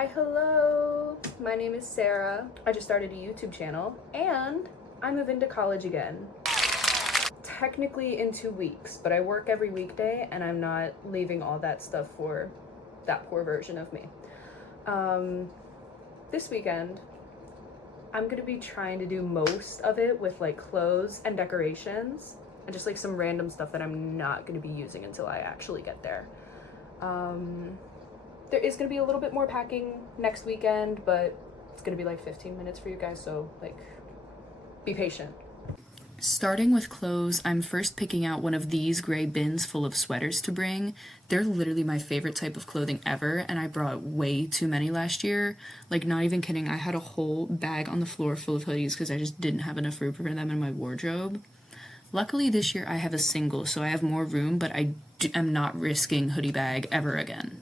Hi, hello. My name is Sarah. I just started a YouTube channel and I move into college again. Technically in 2 weeks, but I work every weekday and I'm not leaving all that stuff for that poor version of me. This weekend, I'm gonna be trying to do most of it with like clothes and decorations and just like some random stuff that I'm not gonna be using until I actually get there. There is gonna be a little bit more packing next weekend, but it's gonna be like 15 minutes for you guys, so like, be patient. Starting with clothes, I'm first picking out one of these gray bins full of sweaters to bring. They're literally my favorite type of clothing ever, and I brought way too many last year. Like, not even kidding, I had a whole bag on the floor full of hoodies because I just didn't have enough room for them in my wardrobe. Luckily, this year I have a single, so I have more room, but I am not risking hoodie bag ever again.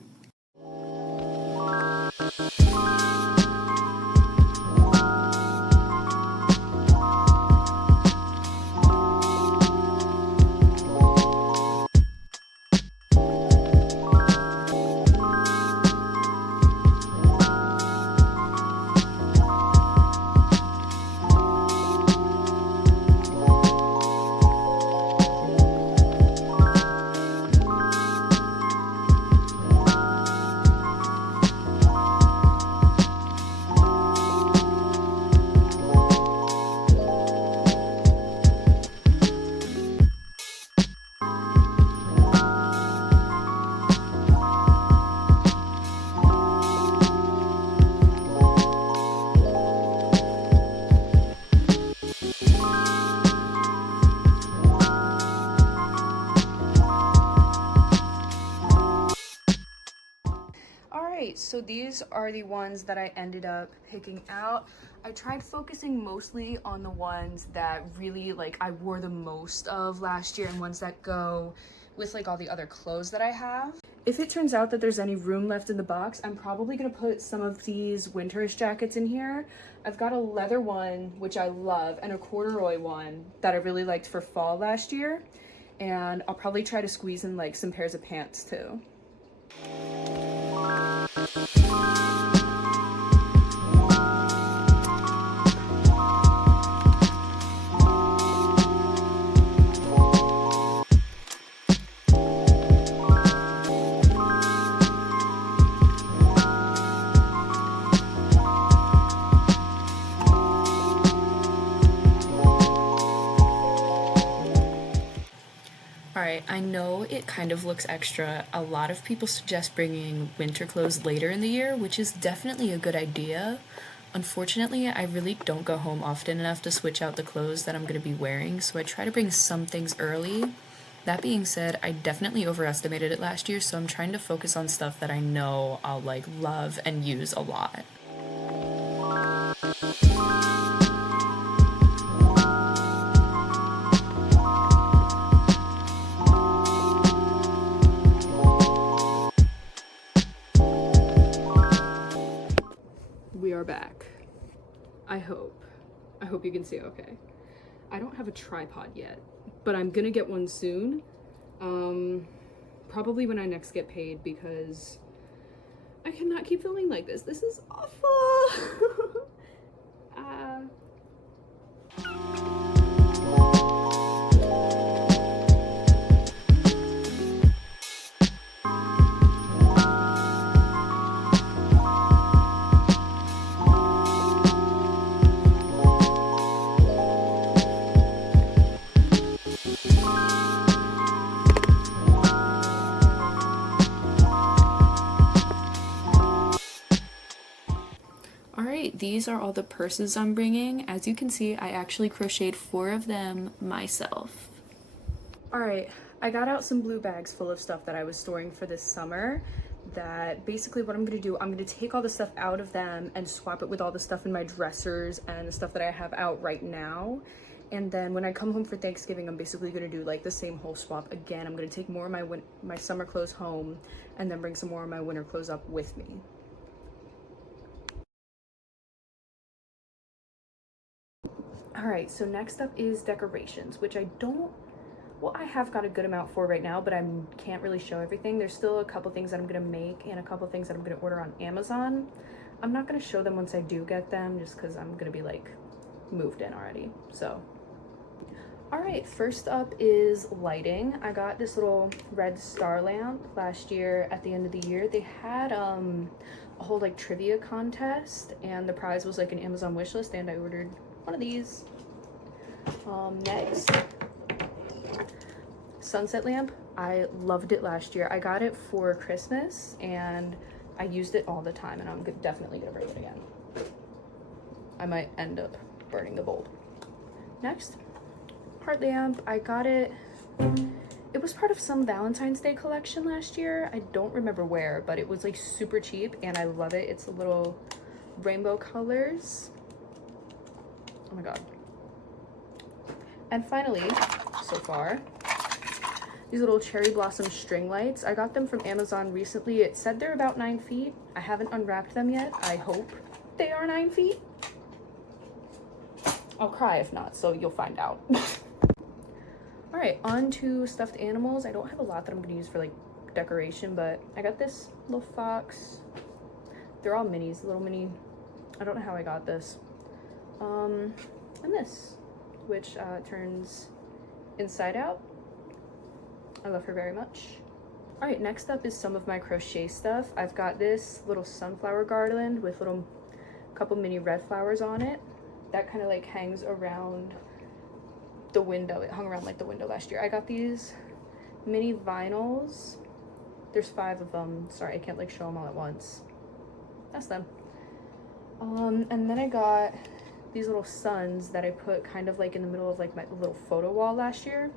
Alright, so these are the ones that I ended up picking out. I tried focusing mostly on the ones that really like I wore the most of last year and ones that go with like all the other clothes that I have. If it turns out that there's any room left in the box, I'm probably gonna put some of these winterish jackets in here. I've got a leather one, which I love, and a corduroy one that I really liked for fall last year. And I'll probably try to squeeze in like some pairs of pants too. Alright, I know it kind of looks extra. A lot of people suggest bringing winter clothes later in the year, which is definitely a good idea. Unfortunately, I really don't go home often enough to switch out the clothes that I'm going to be wearing, so I try to bring some things early. That being said, I definitely overestimated it last year, so I'm trying to focus on stuff that I know I'll like love and use a lot. We are back. I hope you can see okay. I don't have a tripod yet, but I'm gonna get one soon. Probably when I next get paid, because I cannot keep filming like this. This is awful. Alright, these are all the purses I'm bringing. As you can see, I actually crocheted 4 of them myself. Alright, I got out some blue bags full of stuff that I was storing for this summer. That basically what I'm gonna do, I'm gonna take all the stuff out of them and swap it with all the stuff in my dressers and the stuff that I have out right now. And then when I come home for Thanksgiving, I'm basically gonna do like the same whole swap again. I'm gonna take more of my summer clothes home and then bring some more of my winter clothes up with me. All right, so next up is decorations, which I don't well, I have got a good amount for right now, but I can't really show everything. There's still a couple things that I'm gonna make and a couple things that I'm gonna order on Amazon. I'm not gonna show them once I do get them, just because I'm gonna be like moved in already. So all right, first up is lighting. I got this little red star lamp last year at the end of the year. They had a whole like trivia contest, and the prize was like an Amazon wish list, and I ordered one of these. Next, sunset lamp. I loved it last year. I got it for Christmas and I used it all the time, and I'm definitely gonna bring it again. I might end up burning the bulb. Next, heart lamp. I got it, it was part of some Valentine's Day collection last year. I don't remember where, but it was like super cheap and I love it. It's a little rainbow colors. Oh my god. And finally, so far, these little cherry blossom string lights. I got them from Amazon recently. It said they're about 9 feet. I haven't unwrapped them yet. I hope they are 9 feet. I'll cry if not, so you'll find out. All right, on to stuffed animals. I don't have a lot that I'm gonna use for like decoration, but I got this little fox. They're all minis, little mini. I don't know how I got this. And this, which turns inside out. I love her very much. All right, next up is some of my crochet stuff. I've got this little sunflower garland with little couple mini red flowers on it. That kind of like hangs around the window. It hung around like the window last year. I got these mini vinyls. There's 5 of them. Sorry, I can't like show them all at once. That's them. And then I got these little suns that I put kind of like in the middle of like my little photo wall last year.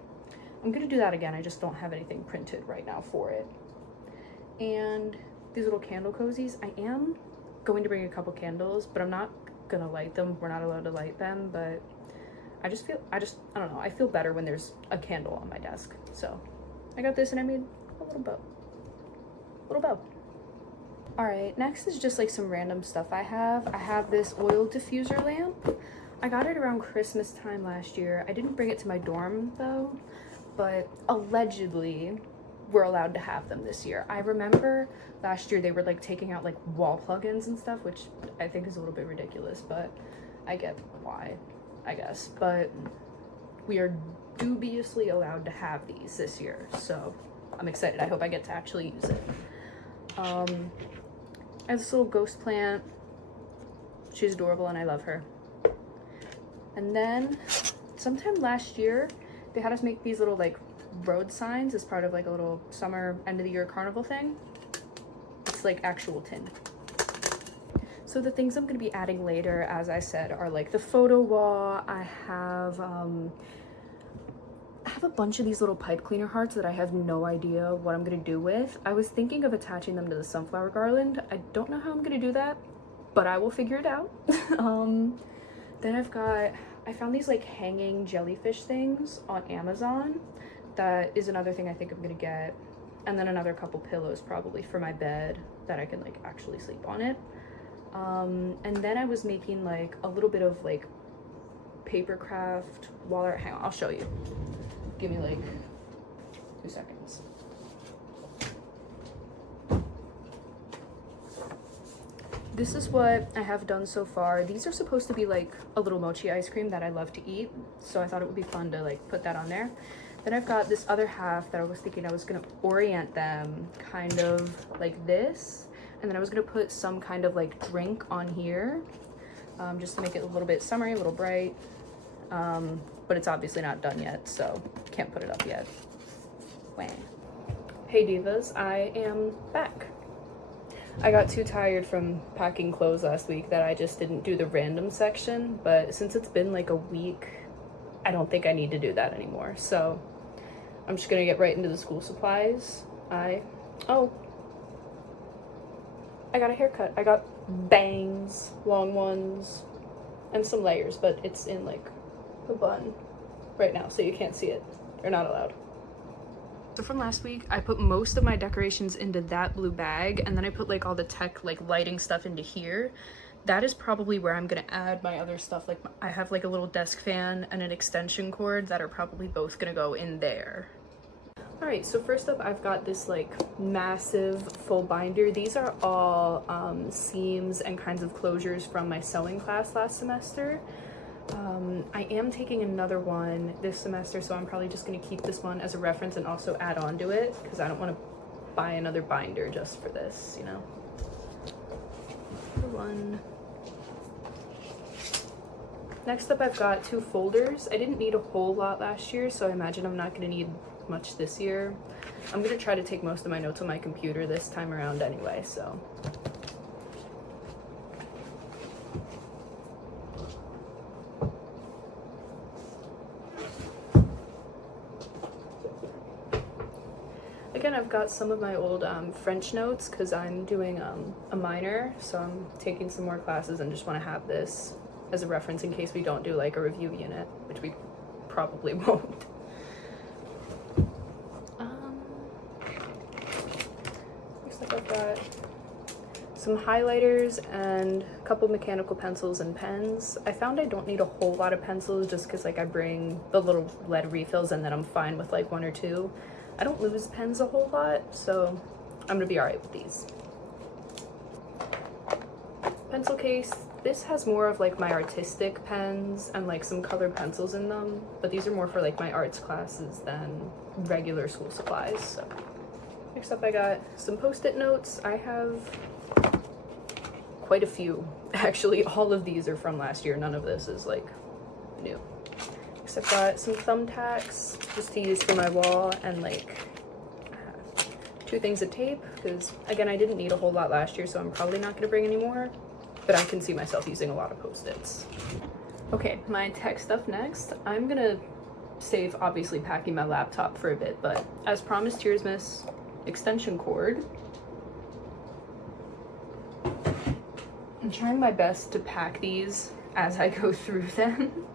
I'm gonna do that again. I just don't have anything printed right now for it. And these little candle cozies. I am going to bring a couple candles, but I'm not gonna light them. We're not allowed to light them, but I don't know, I feel better when there's a candle on my desk. So I got this and I made a little bow. All right, next is just like some random stuff I have. I have this oil diffuser lamp. I got it around Christmas time last year. I didn't bring it to my dorm though, but allegedly we're allowed to have them this year. I remember last year they were like taking out like wall plugins and stuff, which I think is a little bit ridiculous, but I get why, I guess. But we are dubiously allowed to have these this year, so I'm excited. I hope I get to actually use it. I have this little ghost plant. She's adorable and I love her. And then sometime last year they had us make these little like road signs as part of like a little summer end of the year carnival thing. It's like actual tin. So the things I'm going to be adding later, as I said, are like the photo wall. I have a bunch of these little pipe cleaner hearts that I have no idea what I'm going to do with. I was thinking of attaching them to the sunflower garland. I don't know how I'm going to do that, but I will figure it out. Then I found these like hanging jellyfish things on Amazon. That is another thing I think I'm gonna get. And then another couple pillows probably for my bed that I can like actually sleep on it. And then I was making like a little bit of like paper craft wall art. Hang on, I'll show you. Give me like 2 seconds. This is what I have done so far. These are supposed to be like a little mochi ice cream that I love to eat, so I thought it would be fun to like put that on there. Then I've got this other half that I was thinking I was gonna orient them kind of like this, and then I was gonna put some kind of like drink on here, just to make it a little bit summery, a little bright. But it's obviously not done yet, so can't put it up yet. Wah. Hey divas, I am back. I got too tired from packing clothes last week that I just didn't do the random section, but since it's been like a week, I don't think I need to do that anymore. So I'm just gonna get right into the school supplies. I got a haircut. I got bangs, long ones, and some layers, but it's in like a bun right now, so you can't see it. You're not allowed. So from last week, I put most of my decorations into that blue bag, and then I put like all the tech like lighting stuff into here. that is probably where I'm gonna add my other stuff. Like I have like a little desk fan and an extension cord that are probably both gonna go in there. All right, so first up I've got this like massive full binder. These are all seams and kinds of closures from my sewing class last semester. I am taking another one this semester, so I'm probably just going to keep this one as a reference and also add on to it because I don't want to buy another binder just for this, you know. One. Next up I've got 2 folders. I didn't need a whole lot last year, so I imagine I'm not going to need much this year. I'm going to try to take most of my notes on my computer this time around anyway, so. Again, I've got some of my old French notes because I'm doing a minor, so I'm taking some more classes and just want to have this as a reference in case we don't do like a review unit, which we probably won't. Next up I've got some highlighters and a couple mechanical pencils and pens. I found I don't need a whole lot of pencils just because like I bring the little lead refills and then I'm fine with like 1 or 2. I don't lose pens a whole lot, so I'm gonna be all right with these. Pencil case. This has more of like my artistic pens and like some colored pencils in them, but these are more for like my arts classes than regular school supplies. So next up I got some post-it notes. I have quite a few. Actually, all of these are from last year. None of this is like new. I've got some thumbtacks just to use for my wall and like 2 things of tape because again I didn't need a whole lot last year, so I'm probably not going to bring any more, but I can see myself using a lot of post-its. Okay, my tech stuff next. I'm gonna save obviously packing my laptop for a bit, but as promised, here's this extension cord. I'm trying my best to pack these as I go through them.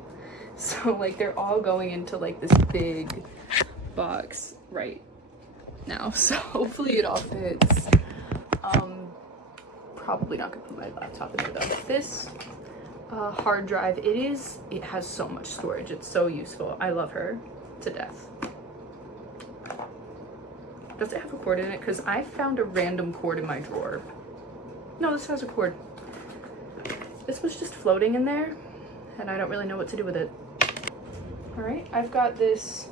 So like they're all going into like this big box right now. So hopefully it all fits. Probably not gonna put my laptop in there though. But this hard drive, it has so much storage. It's so useful. I love her to death. Does it have a cord in it? Because I found a random cord in my drawer. No, this has a cord. This was just floating in there and I don't really know what to do with it. All right, I've got this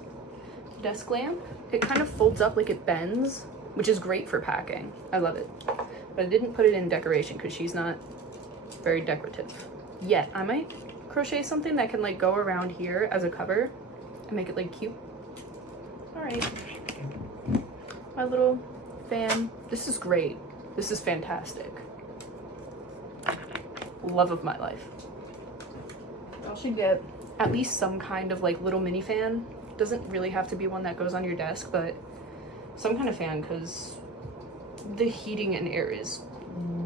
desk lamp. It kind of folds up like it bends, which is great for packing. I love it. But I didn't put it in decoration because she's not very decorative yet. I might crochet something that can like go around here as a cover and make it like cute. All right, my little fan. This is great. This is fantastic. Love of my life. I should get at least some kind of like little mini fan. Doesn't really have to be one that goes on your desk, but some kind of fan because the heating and air is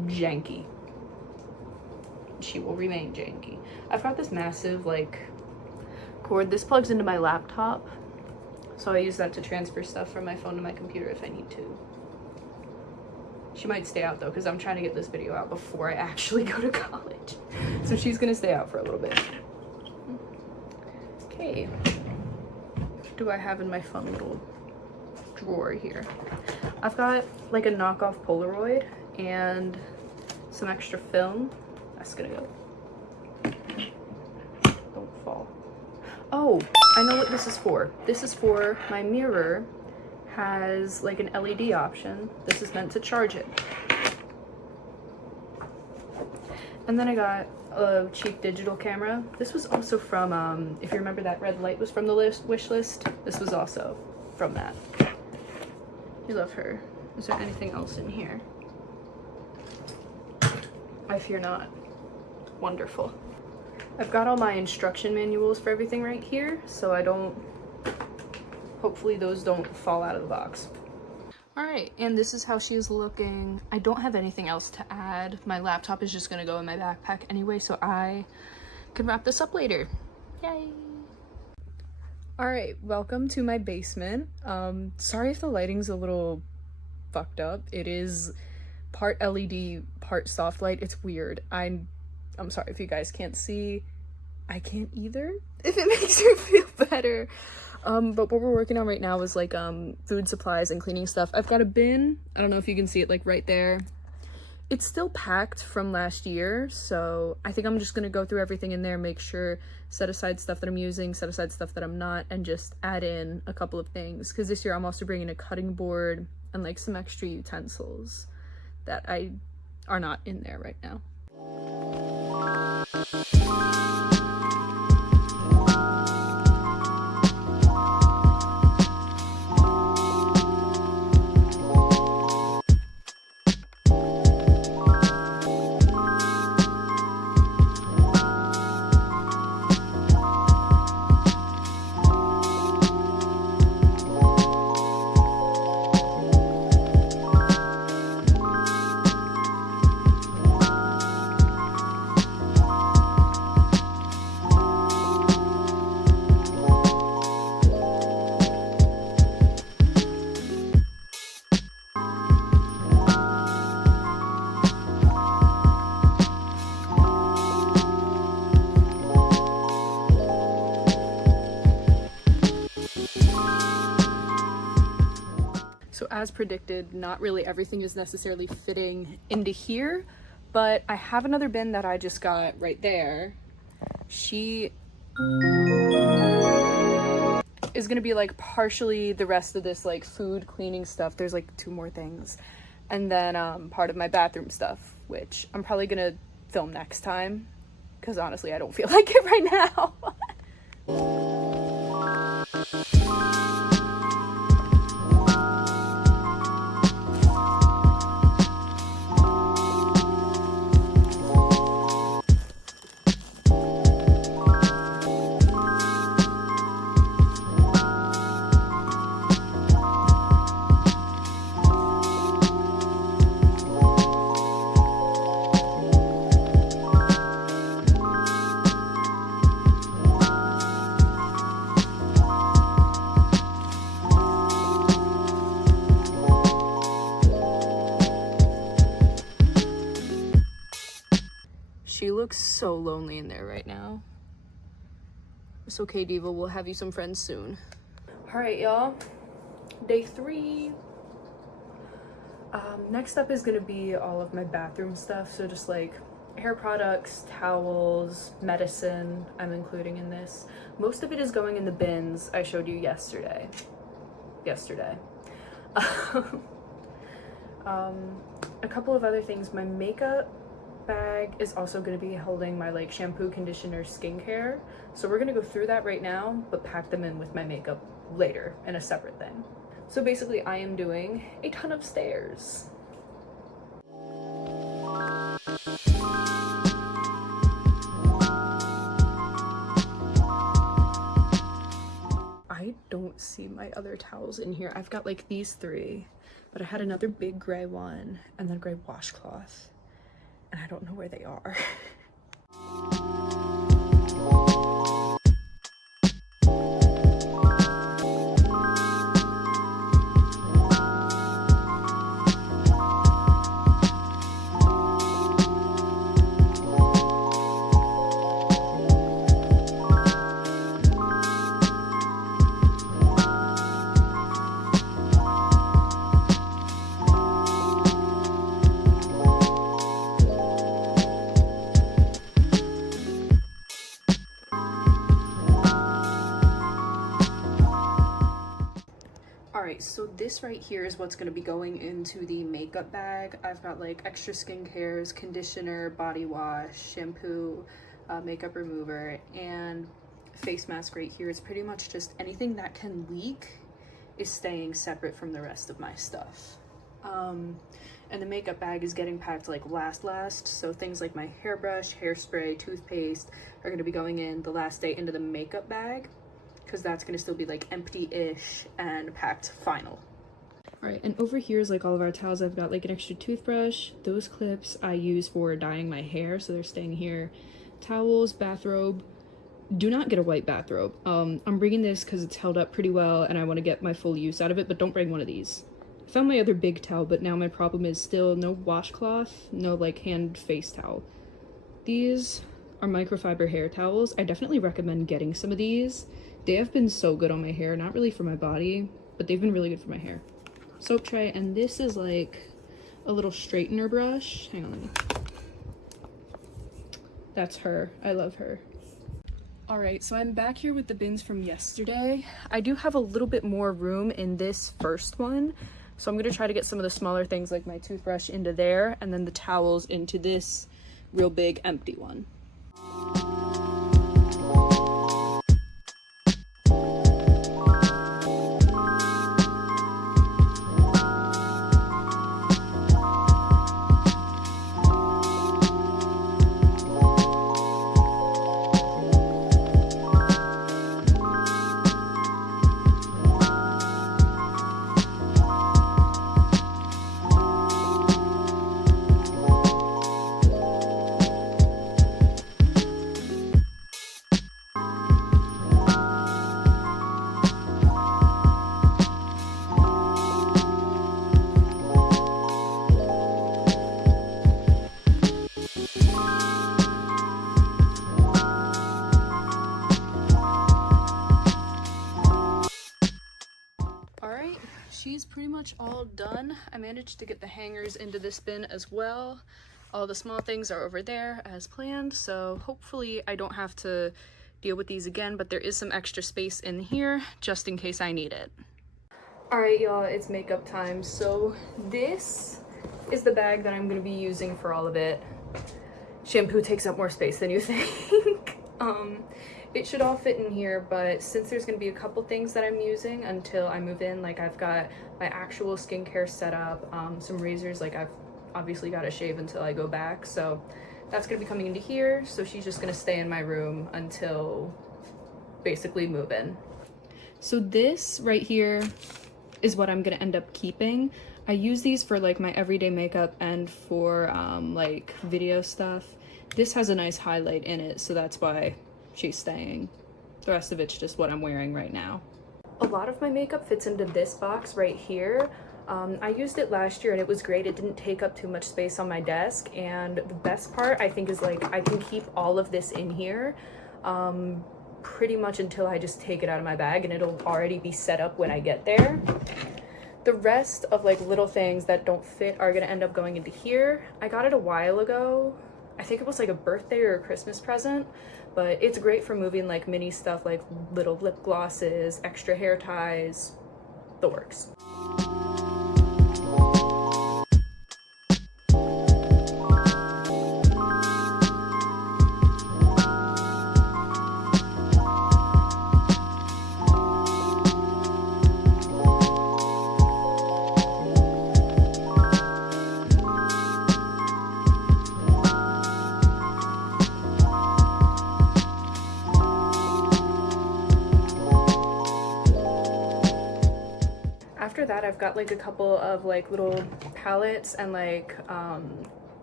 janky. She will remain janky. I've got this massive like cord. This plugs into my laptop, so I use that to transfer stuff from my phone to my computer if I need to. She might stay out though because I'm trying to get this video out before I actually go to college. So she's gonna stay out for a little bit. Okay. What do I have in my fun little drawer here? I've got like a knockoff Polaroid and some extra film. That's gonna go. Don't fall. Oh, I know what this is for. This is for my mirror. Has like an LED option. This is meant to charge it. And then I got a cheap digital camera. This was also from, if you remember that red light was from the wish list, this was also from that. I love her. Is there anything else in here? I fear not. Wonderful. I've got all my instruction manuals for everything right here, so I don't, hopefully those don't fall out of the box. All right, and this is how she is looking. I don't have anything else to add. My laptop is just gonna go in my backpack anyway, so I can wrap this up later. Yay! All right, welcome to my basement. Sorry if the lighting's a little fucked up. It is part LED, part soft light. It's weird. I I'm sorry if you guys can't see. I can't either, if it makes you feel better. But what we're working on right now is like food supplies and cleaning stuff. I've got a bin. I don't know if you can see it like right there. It's still packed from last year, so I think I'm just gonna go through everything in there, make sure, set aside stuff that I'm using, set aside stuff that I'm not, and just add in a couple of things. Because this year I'm also bringing a cutting board and like some extra utensils that are not in there right now. So as predicted, not really everything is necessarily fitting into here, but I have another bin that I just got right there. She is gonna be like partially the rest of this like food cleaning stuff. There's like 2 more things. And then part of my bathroom stuff, which I'm probably gonna film next time, because honestly I don't feel like it right now. She looks so lonely in there right now. It's okay, Diva, we'll have you some friends soon. All right, y'all, day 3. Next up is gonna be all of my bathroom stuff. So just like hair products, towels, medicine, I'm including in this. Most of it is going in the bins I showed you yesterday. A couple of other things. My makeup bag is also going to be holding my like shampoo, conditioner, skincare. So we're going to go through that right now, but pack them in with my makeup later in a separate thing. So basically I am doing a ton of stairs. I don't see my other towels in here. I've got like these 3, but I had another big gray one and then a gray washcloth, and I don't know where they are. Alright, so this right here is what's going to be going into the makeup bag. I've got like extra skincares, conditioner, body wash, shampoo, makeup remover, and face mask right here. It's pretty much just anything that can leak is staying separate from the rest of my stuff. And the makeup bag is getting packed like last, so things like my hairbrush, hairspray, toothpaste are going to be going in the last day into the makeup bag, because that's going to still be like empty-ish and packed final. All right, and over here is like all of our towels. I've got like an extra toothbrush. Those clips I use for dyeing my hair, so they're staying here. Towels, bathrobe. Do not get a white bathrobe. I'm bringing this because it's held up pretty well and I want to get my full use out of it, but don't bring one of these. I found my other big towel, but now my problem is still no washcloth, no like hand face towel. These are microfiber hair towels. I definitely recommend getting some of these. They have been so good on my hair, not really for my body, but they've been really good for my hair. Soap tray, and this is like a little straightener brush. Hang on, let me. That's her. I love her. All right, so I'm back here with the bins from yesterday. I do have a little bit more room in this first one, so I'm gonna try to get some of the smaller things like my toothbrush into there, and then the towels into this real big empty one. She's pretty much all done. I managed to get the hangers into this bin as well. All the small things are over there as planned, so hopefully I don't have to deal with these again, but there is some extra space in here just in case I need it. All right, y'all, it's makeup time. So this is the bag that I'm gonna be using for all of it. Shampoo takes up more space than you think. It should all fit in here, but since there's gonna be a couple things that I'm using until I move in, like I've got my actual skincare set up, some razors, like I've obviously got to shave until I go back, so that's gonna be coming into here. So she's just gonna stay in my room until basically move in. So this right here is what I'm gonna end up keeping. I use these for like my everyday makeup and for like video stuff. This has a nice highlight in it, so that's why she's staying. The rest of it's just what I'm wearing right now. A lot of my makeup fits into this box right here. I used it last year and it was great. It didn't take up too much space on my desk, and the best part I think is like I can keep all of this in here pretty much until I just take it out of my bag, and it'll already be set up when I get there. The rest of like little things that don't fit are gonna end up going into here. I got it a while ago. I think it was like a birthday or a Christmas present, but it's great for moving like mini stuff like little lip glosses, extra hair ties, the works. After that, I've got like a couple of like little palettes and like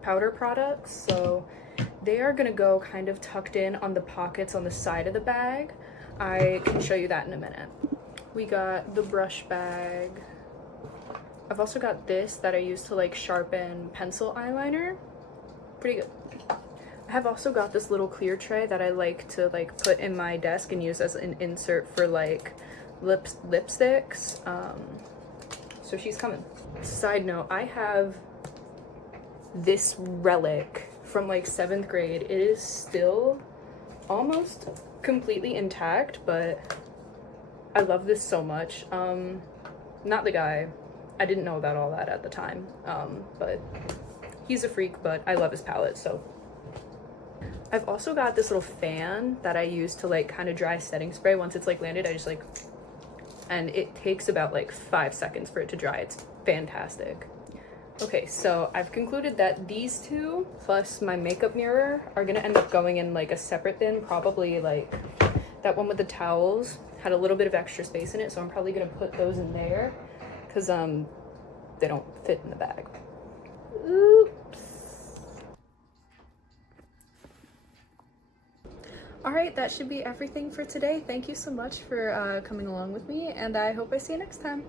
powder products, so they are gonna go kind of tucked in on the pockets on the side of the bag. I can show you that in a minute. We got the brush bag. I've also got this that I use to like sharpen pencil eyeliner. Pretty good. I have also got this little clear tray that I like to like put in my desk and use as an insert for like lipsticks. So she's coming. Side note, I have this relic from like 7th grade. It is still almost completely intact, but I love this so much. Not the guy. I didn't know about all that at the time, but he's a freak, but I love his palette, so. I've also got this little fan that I use to like kind of dry setting spray. Once it's like landed, I just like, and it takes about like 5 seconds for it to dry. It's fantastic. Okay, so I've concluded that these two plus my makeup mirror are gonna end up going in like a separate bin. Probably like that one with the towels had a little bit of extra space in it, so I'm probably gonna put those in there because they don't fit in the bag. Oops. All right, that should be everything for today. Thank you so much for coming along with me, and I hope I see you next time.